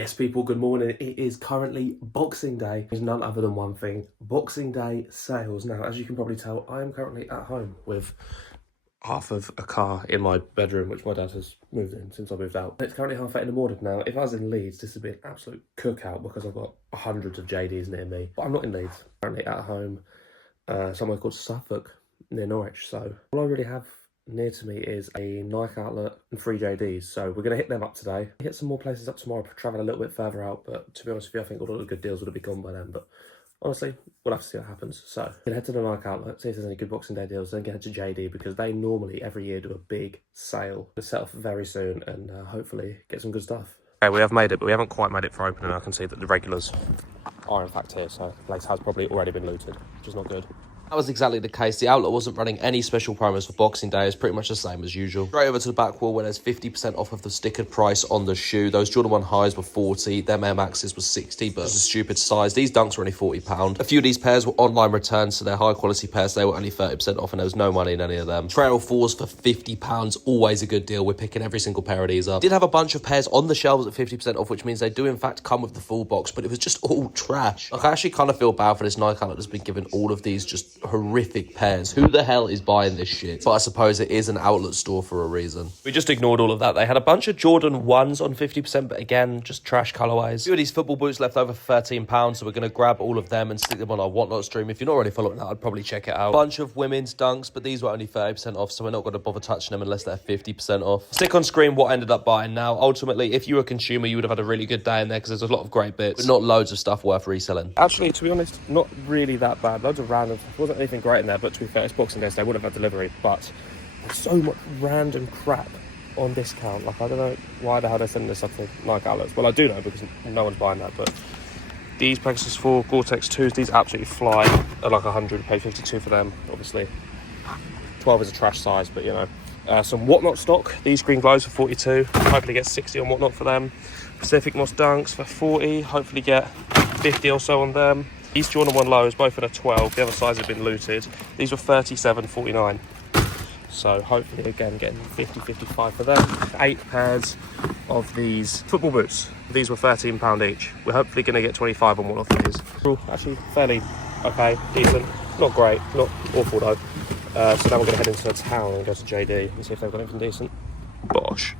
Yes, people, good morning. It is currently Boxing Day. There's none other than one thing. Boxing Day sales. Now, as you can probably tell, I am currently at home with half of a car in my bedroom, which my dad has moved in since I moved out. It's currently 8:30 in the morning now. If I was in Leeds, this would be an absolute cookout because I've got hundreds of JDs near me. But I'm not in Leeds. I'm currently at home, somewhere called Suffolk, near Norwich. So all I really have near to me is a Nike outlet and 3 JDs, so we're going to hit them up today. Hit some more places up tomorrow, travel a little bit further out, but to be honest with you, I think all the good deals would have been gone by then, but honestly, we'll have to see what happens. So, we're going to head to the Nike outlet, see if there's any good Boxing Day deals, then get to JD, because they normally, every year, do a big sale. We'll set off very soon, and hopefully get some good stuff. Okay, we have made it, but we haven't quite made it for opening. I can see that the regulars are in fact here, so the place has probably already been looted, which is not good. That was exactly the case. The outlet wasn't running any special promos for Boxing Day. It's pretty much the same as usual. Straight over to the back wall where there's 50% off of the stickered price on the shoe. Those Jordan 1 highs were 40. Them Air Maxes was 60, but it's a stupid size. These Dunks were only £40. A few of these pairs were online returns, so they're high quality pairs. They were only 30% off and there was no money in any of them. Trail 4s for £50. Always a good deal. We're picking every single pair of these up. Did have a bunch of pairs on the shelves at 50% off, which means they do in fact come with the full box, but it was just all trash. Like, I actually kind of feel bad for this Nike outlet that's been given all of these just horrific pairs. Who the hell is buying this shit? But I suppose it is an outlet store for a reason. We just ignored all of that. They had a bunch of Jordan 1s on 50%, but again, just trash colorways. A few of these football boots left over for £13, so we're going to grab all of them and stick them on our Whatnot stream. If you're not already following that, I'd probably check it out. Bunch of women's Dunks, but these were only 30% off, so we're not going to bother touching them unless they're 50% off. Stick on screen what I ended up buying now. Ultimately, if you were a consumer, you would have had a really good day in there because there's a lot of great bits, but not loads of stuff worth reselling. Actually, to be honest, not really that bad. Loads of random stuff. Wasn't anything great in there, but to be fair, it's Boxing Day, so they would have had delivery. But there's so much random crap on discount. Like, I don't know why the hell they're sending this up to Nike outlets. Well, I do know because no one's buying that, but these Pegasus 4 Gore-Tex 2s, these absolutely fly at like 100, pay 52 for them, obviously. 12 is a trash size, but you know. Some Whatnot stock, these green glows for 42, hopefully get 60 on Whatnot for them. Pacific Moss Dunks for 40, hopefully get 50 or so on them. These Jordan 1 lows, both at a 12, the other size have been looted. These were 37.49. So hopefully again getting 50, 55 for them. 8 pairs of these football boots. These were £13 each. We're hopefully going to get 25 on one of these. Actually fairly okay, decent. Not great, not awful though. So now we're going to head into the town and go to JD and see if they've got anything decent. Bosh.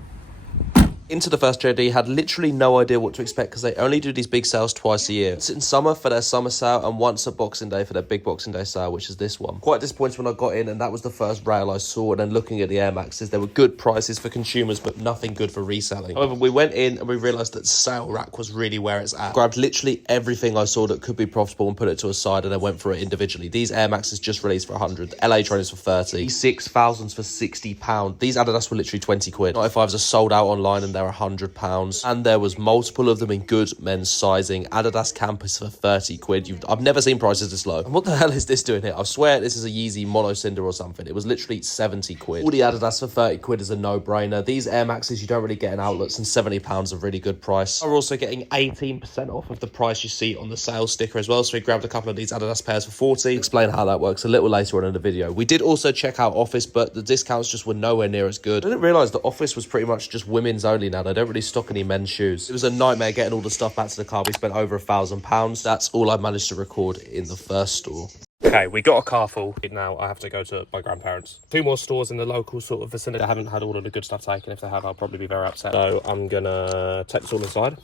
Into the first JD, had literally no idea what to expect because they only do these big sales twice a year. It's in summer for their summer sale and once at Boxing Day for their big Boxing Day sale, which is this one. Quite disappointed when I got in and that was the first rail I saw, and then looking at the Air Maxes, there were good prices for consumers but nothing good for reselling. However, we went in and we realised that sale rack was really where it's at. Grabbed literally everything I saw that could be profitable and put it to a side and then went for it individually. These Air Maxes just released for 100, LA Trainers for 30, these 6000s for £60. These Adidas were literally 20 quid. 95s are sold out online and they're £100. And there was multiple of them in good men's sizing. Adidas Campus for 30 quid. I've never seen prices this low. And what the hell is this doing here? I swear this is a Yeezy Mono Cinder or something. It was literally 70 quid. All the Adidas for 30 quid is a no-brainer. These Air Maxes you don't really get in outlets, and £70 a really good price. We're also getting 18% off of the price you see on the sales sticker as well. So we grabbed a couple of these Adidas pairs for 40. Explain how that works a little later on in the video. We did also check out Office, but the discounts just were nowhere near as good. I didn't realise that Office was pretty much just women's only now. They don't really stock any men's shoes. It was a nightmare getting all the stuff back to the car. We spent over £1,000. That's all I managed to record in the first store. Okay, we got a car full. Now I have to go to my grandparents. 2 more stores in the local sort of vicinity. I haven't had all of the good stuff taken. If they have, I'll probably be very upset. So I'm gonna take this all inside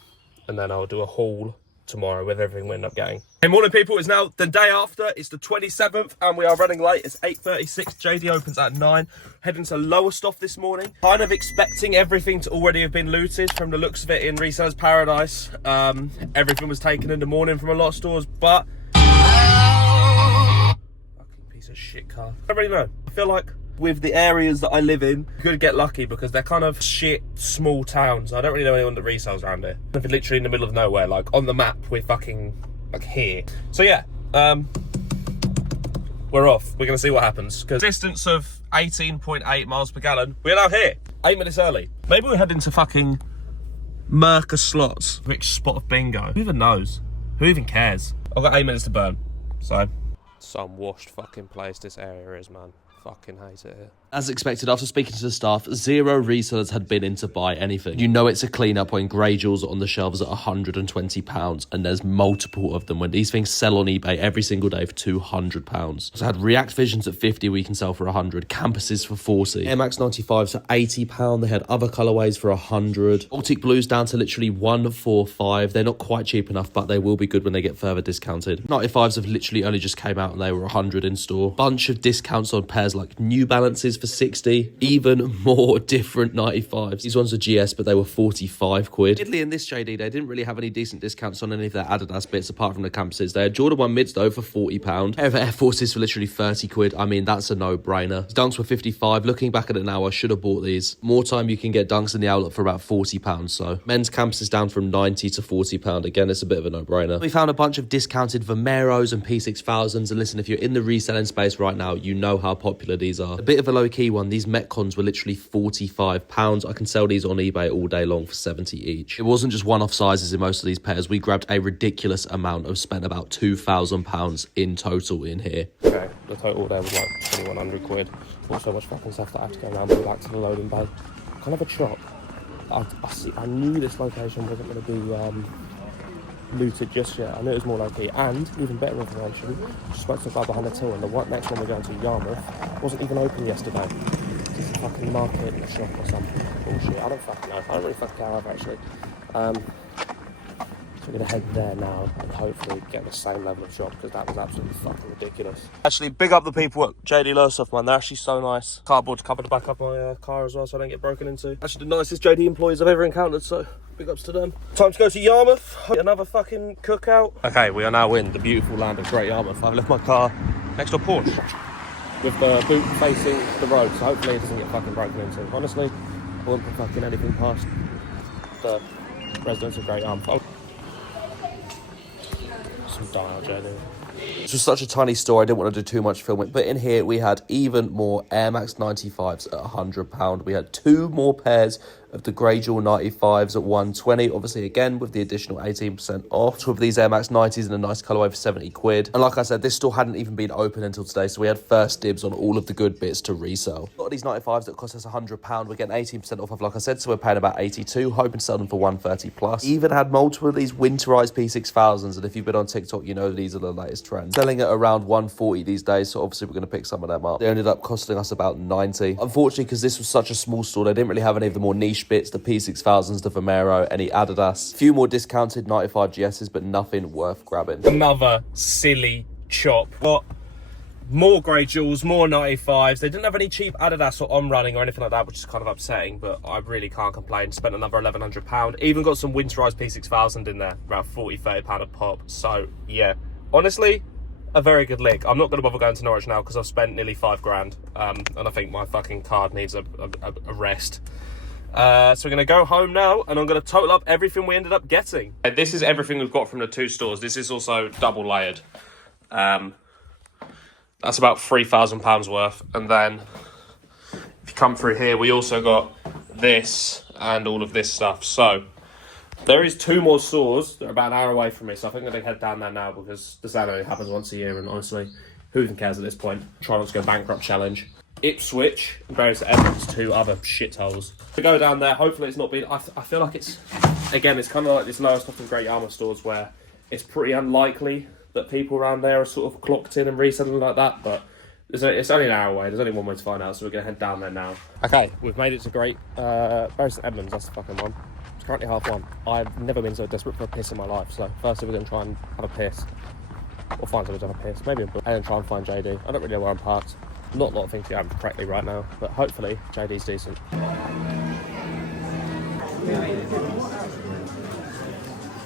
and then I'll do a haul tomorrow with everything we end up getting. Hey, morning people, it's now the day after. It's the 27th and we are running late. It's 8:36. JD opens at 9. Heading to Lowestoft this morning. Kind of expecting everything to already have been looted from the looks of it in Resellers Paradise. Everything was taken in the morning from a lot of stores, but fucking piece of shit car. I don't really know. I feel like with the areas that I live in, you could get lucky because they're kind of shit small towns. I don't really know anyone that resells around here. If it's literally in the middle of nowhere, like on the map, we're fucking like here. So yeah, we're off. We're gonna see what happens. Because distance of 18.8 miles per gallon, we're now here. 8 minutes early. Maybe we're heading to fucking Merca Slots. Rich spot of bingo. Who even knows? Who even cares? I've got 8 minutes to burn. So some washed fucking place this area is, man. Fucking hate it here. As expected, after speaking to the staff, 0 resellers had been in to buy anything. You know it's a clean-up when grey jewels are on the shelves at £120 and there's multiple of them when these things sell on eBay every single day for £200. So I had React Visions at 50 we can sell for 100, Campuses for 40, Air Max 95s for £80. They had other colourways for 100. Baltic Blues down to literally 145. They're not quite cheap enough, but they will be good when they get further discounted. 95s have literally only just came out and they were 100 in store. Bunch of discounts on pairs like New Balances for 60, even more different 95s. These ones are GS, but they were 45 quid. Italy in this JD, they didn't really have any decent discounts on any of their Adidas bits apart from the Campuses. They had Jordan 1 mids though for £40. Air Forces for literally 30 quid. I mean, that's a no-brainer. Dunks were 55. Looking back at it now, I should have bought these. More time you can get Dunks in the outlet for about £40. So men's Campuses down from 90 to £40. Again, it's a bit of a no-brainer. We found a bunch of discounted Vomeros and P6000s. And listen, if you're in the reselling space right now, you know how popular these are. A bit of a low-key one. These Metcons were literally £45. I can sell these on eBay all day long for 70 each. It wasn't just one-off sizes in most of these pairs. We grabbed a ridiculous amount of spent about £2,000 in total in here. Okay, the total there was like 2,100 quid. Not so much fucking stuff that I had to go around and back to the loading bay. Kind of a chop. I knew this location wasn't going to be looted just yet. I knew it was more low-key, and even better information, I spoke to the guy behind the till, and the next one we're going to, Yarmouth, wasn't even open yesterday. It's a fucking market in a shop or something. Bullshit. I don't fucking know. I don't really fucking care either, actually. So we're going to head there now and hopefully get the same level of shop, because that was absolutely fucking ridiculous. Actually, big up the people at JD Lowesoft, man. They're actually so nice. Cardboard to cover the back of my car as well, so I don't get broken into. Actually, the nicest JD employees I've ever encountered, so big ups to them. Time to go to Yarmouth. Another fucking cookout. Okay, we are now in the beautiful land of Great Yarmouth. I've left my car next to a Porsche with the boot facing the road, so hopefully it doesn't get fucking broken into. Honestly, I wouldn't put fucking anything past the residents of Great Yarmouth. Some dial, JD. This was such a tiny store, I didn't want to do too much filming, but in here we had even more Air Max 95s at £100. We had 2 more pairs of the Grey Jewel 95s at 120, obviously again with the additional 18% off. Two of these Air Max 90s in a nice colourway for 70 quid. And like I said, this store hadn't even been open until today, so we had first dibs on all of the good bits to resell. A lot of these 95s that cost us £100, we're getting 18% off of, like I said, so we're paying about 82, hoping to sell them for 130 plus. Even had multiple of these winterized P6000s, and if you've been on TikTok, you know these are the latest trends. Selling at around 140 these days, so obviously we're going to pick some of them up. They ended up costing us about 90. Unfortunately, because this was such a small store, they didn't really have any of the more niche bits, the P6000s, the Vomero, any Adidas. A few more discounted 95 GSs, but nothing worth grabbing. Another silly chop. What? More Grey Jewels, more 95s. They didn't have any cheap Adidas or On Running or anything like that, which is kind of upsetting, but I really can't complain. Spent another £1,100. Even got some winterized P6000 in there, around £40-30 a pop. So, yeah. Honestly, a very good lick. I'm not going to bother going to Norwich now because I've spent nearly £5 and I think my fucking card needs a rest. So we're going to go home now and I'm going to total up everything we ended up getting. This is everything we've got from the 2 stores. This is also double layered. That's about £3,000 worth. And then if you come through here, we also got this and all of this stuff. So there is 2 more stores that are about an hour away from me. So I think I'm going to head down there now because the sale only happens once a year. And honestly, who even cares at this point? Try not to go bankrupt challenge. Ipswich and Bury St Edmunds, 2 other shitholes. To go down there, hopefully it's not been... I feel like it's... Again, it's kind of like this Lowestoft and Great Yarmouth stores where it's pretty unlikely that people around there are sort of clocked in and reselling like that, but it's only an hour away. There's only one way to find out, so we're going to head down there now. Okay, we've made it to Bury St Edmunds, that's the fucking one. It's currently 1:30. I've never been so desperate for a piss in my life, so firstly we're going to try and have a piss. Or find someone to have a piss, maybe a book, and then try and find JD. I don't really know where I'm parked. Not a lot of things to happen correctly right now, but hopefully JD's decent.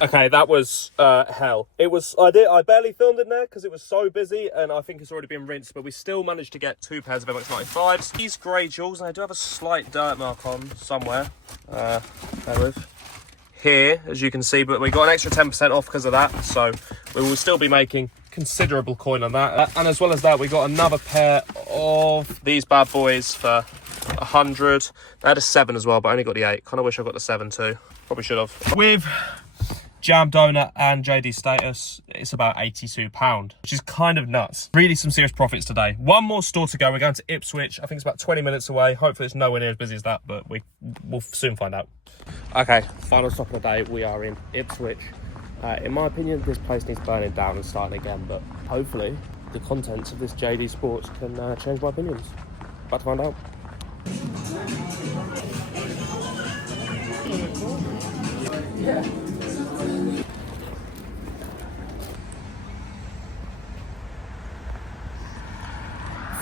Okay, that was hell. It was. I barely filmed in there because it was so busy, and I think it's already been rinsed. But we still managed to get 2 pairs of MX 95s. These Grey Jewels, and they do have a slight dirt mark on somewhere. Bear with. Here, as you can see, but we got an extra 10% off because of that. So we will still be making considerable coin on that. And as well as that, we got another pair of these bad boys for 100. They had a 7 as well, but I only got the 8. Kind of wish I got the 7 too. Probably should have. With Jam Donut and JD Status, it's about £82, which is kind of nuts. Really some serious profits today. One more store to go. We're going to Ipswich. I think it's about 20 minutes away. Hopefully it's nowhere near as busy as that, but we'll soon find out. Okay, final stop of the day. We are in Ipswich. In my opinion, this place needs burning down and starting again, but hopefully the contents of this JD Sports can change my opinions. About to find out. Yeah.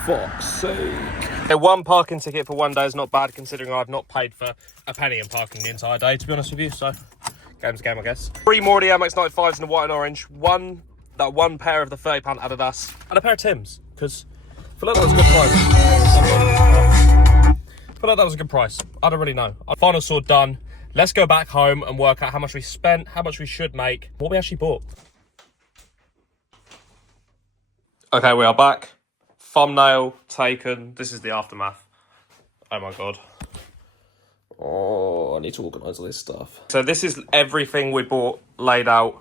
Fuck's sake. One parking ticket for one day is not bad, considering I've not paid for a penny in parking the entire day, to be honest with you, so game's a game, I guess. 3 more of the Air Max 95s in the white and orange, one pair of the £30 Adidas, and a pair of Tims, because I feel like that was a good price. I feel like that was a good price. I don't really know. Our final sort done. Let's go back home and work out how much we spent, how much we should make, what we actually bought. Okay, we are back. Thumbnail taken. This is the aftermath. Oh my god. Oh, I need to organise all this stuff. So this is everything we bought laid out.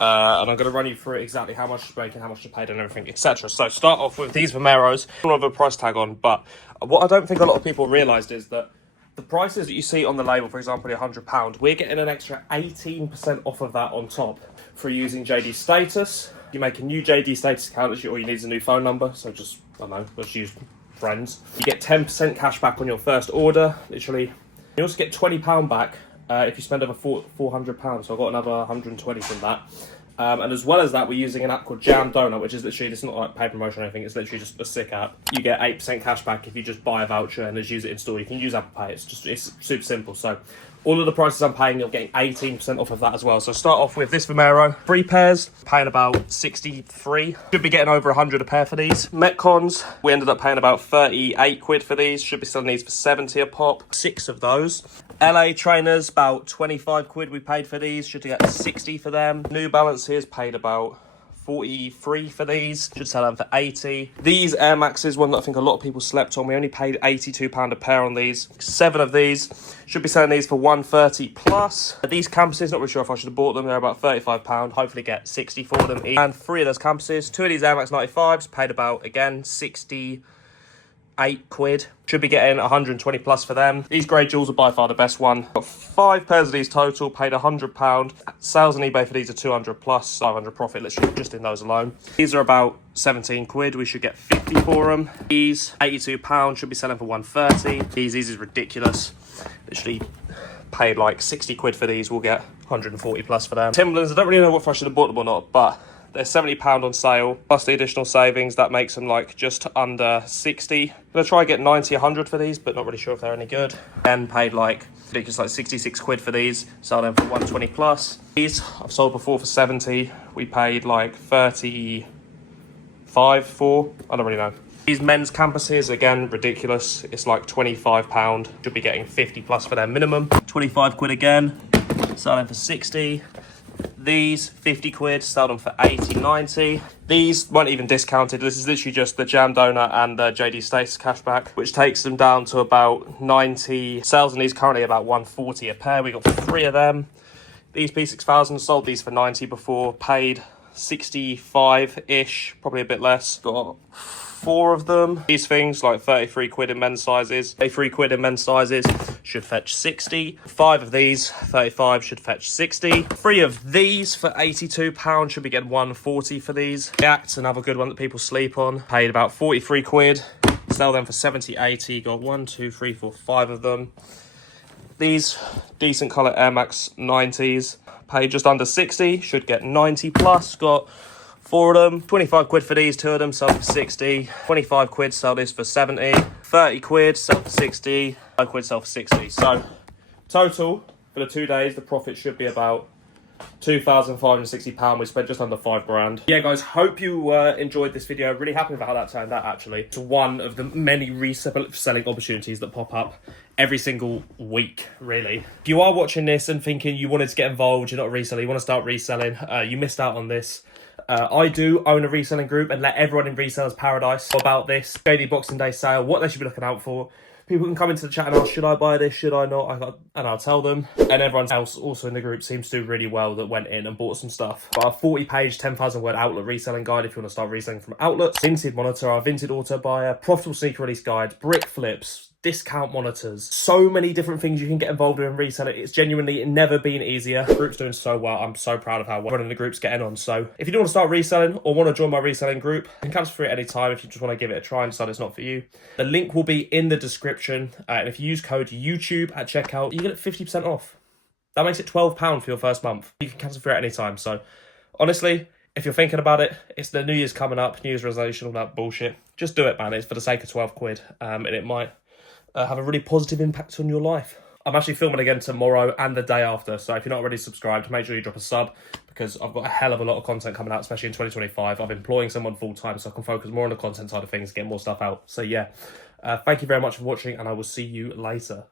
And I'm going to run you through exactly how much to make and how much to pay and everything, etc. So start off with these Vomeros. I don't have a price tag on, but what I don't think a lot of people realised is that the prices that you see on the label, for example, £100, we're getting an extra 18% off of that on top for using JD Status. You make a new JD Status account, or you need a new phone number, so just, I don't know, let's use friends. You get 10% cash back on your first order, literally. You also get £20 back if you spend over £400, so I got another 120 from that. And as well as that, we're using an app called Jam Donut, which is literally, it's not like paid promotion or anything, it's literally just a sick app. You get 8% cash back if you just buy a voucher and just use it in store. You can use Apple Pay, it's super simple. So all of the prices I'm paying, you're getting 18% off of that as well. So start off with this Vomero, 3 pairs, paying about 63. Should be getting over 100 a pair for these. Metcons, we ended up paying about 38 quid for these. Should be selling these for 70 a pop. 6 of those. LA trainers, about 25 quid we paid for these. Should get 60 for them. New Balances, paid about 43 for these. Should sell them for 80. These Air Maxes, one that I think a lot of people slept on. We only paid £82 a pair on these. 7 of these. Should be selling these for 130 plus. These Campuses, not really sure if I should have bought them. They're about £35. Hopefully get 60 for them. And 3 of those Campuses. 2 of these Air Max 95s, paid about, again, 68 quid. Should be getting 120 plus for them. These grey jewels are by far the best one. Got 5 pairs of these total, paid £100. Sales on eBay for these are 200 plus, 500 profit literally just in those alone. These are about 17 quid. We should get 50 for them. These, £82, should be selling for 130. These is ridiculous. Literally paid like 60 quid for these. We'll get 140 plus for them. Timberlands, I don't really know if I should have bought them or not, but they're £70 on sale, plus the additional savings. That makes them like just under 60. I'm going to try and get 90, 100 for these, but not really sure if they're any good. And paid like ridiculous, like 66 quid for these. Sold them for 120 plus. These I've sold before for 70. We paid like 35 for. I don't really know. These men's Campuses, again, ridiculous. It's like £25. Should be getting 50 plus for their minimum. 25 quid again. Sold them for 60. These, 50 quid, sold them for 80, 90. These weren't even discounted. This is literally just the Jam Donut and the JD Status cashback, which takes them down to about 90. Sales on these currently about 140 a pair. We got 3 of them. These P6000, sold these for 90 before, paid 65-ish, probably a bit less. Got 4 of them. These things, like 33 quid in men's sizes. 33 quid in men's sizes should fetch 60. 5 of these, 35, should fetch 60. 3 of these for £82 should be getting 140 for these. React's another good one that people sleep on. Paid about 43 quid. Sell them for 70, 80. Got 1, 2, 3, 4, 5 of them. These decent colour Air Max 90s. Paid just under 60. Should get 90 plus. Got 4 of them. 25 quid for these, 2 of them, sold for 60. 25 quid, sell this for 70. 30 quid, sell for 60. 5 quid, sell for 60. So, total for the 2 days, the profit should be about £2,560. We spent just under £5,000. Yeah, guys, hope you enjoyed this video. Really happy with how that turned out, actually. It's one of the many reselling opportunities that pop up every single week, really. If you are watching this and thinking you wanted to get involved, you're not a reseller, you want to start reselling, you missed out on this. I do own a reselling group and let everyone in Resellers Paradise know about this JD Boxing Day sale, what they should be looking out for. People can come into the chat and ask, should I buy this, should I not? And I'll tell them. And everyone else also in the group seems to do really well that went in and bought some stuff. But our 40-page, 10,000 word outlet reselling guide if you want to start reselling from outlets. Vinted monitor, our Vinted auto buyer, profitable sneaker release guide, brick flips, discount monitors, so many different things you can get involved in reselling. It's genuinely never been easier. The group's doing so well. I'm so proud of how well running the group's getting on. So if you do want to start reselling or want to join my reselling group, you can cancel free at any time if you just want to give it a try and decide it's not for you. The link will be in the description. And if you use code YouTube at checkout, you get 50% off. That makes it £12 for your first month. You can cancel free at any time. So honestly, if you're thinking about it, it's the New Year's coming up, New Year's resolution, all that bullshit. Just do it, man. It's for the sake of 12 quid. And it might have a really positive impact on your life. I'm actually filming again tomorrow and the day after, so if you're not already subscribed, make sure you drop a sub, because I've got a hell of a lot of content coming out, especially in 2025. I'm employing someone full-time, so I can focus more on the content side of things, get more stuff out. So yeah, thank you very much for watching, and I will see you later.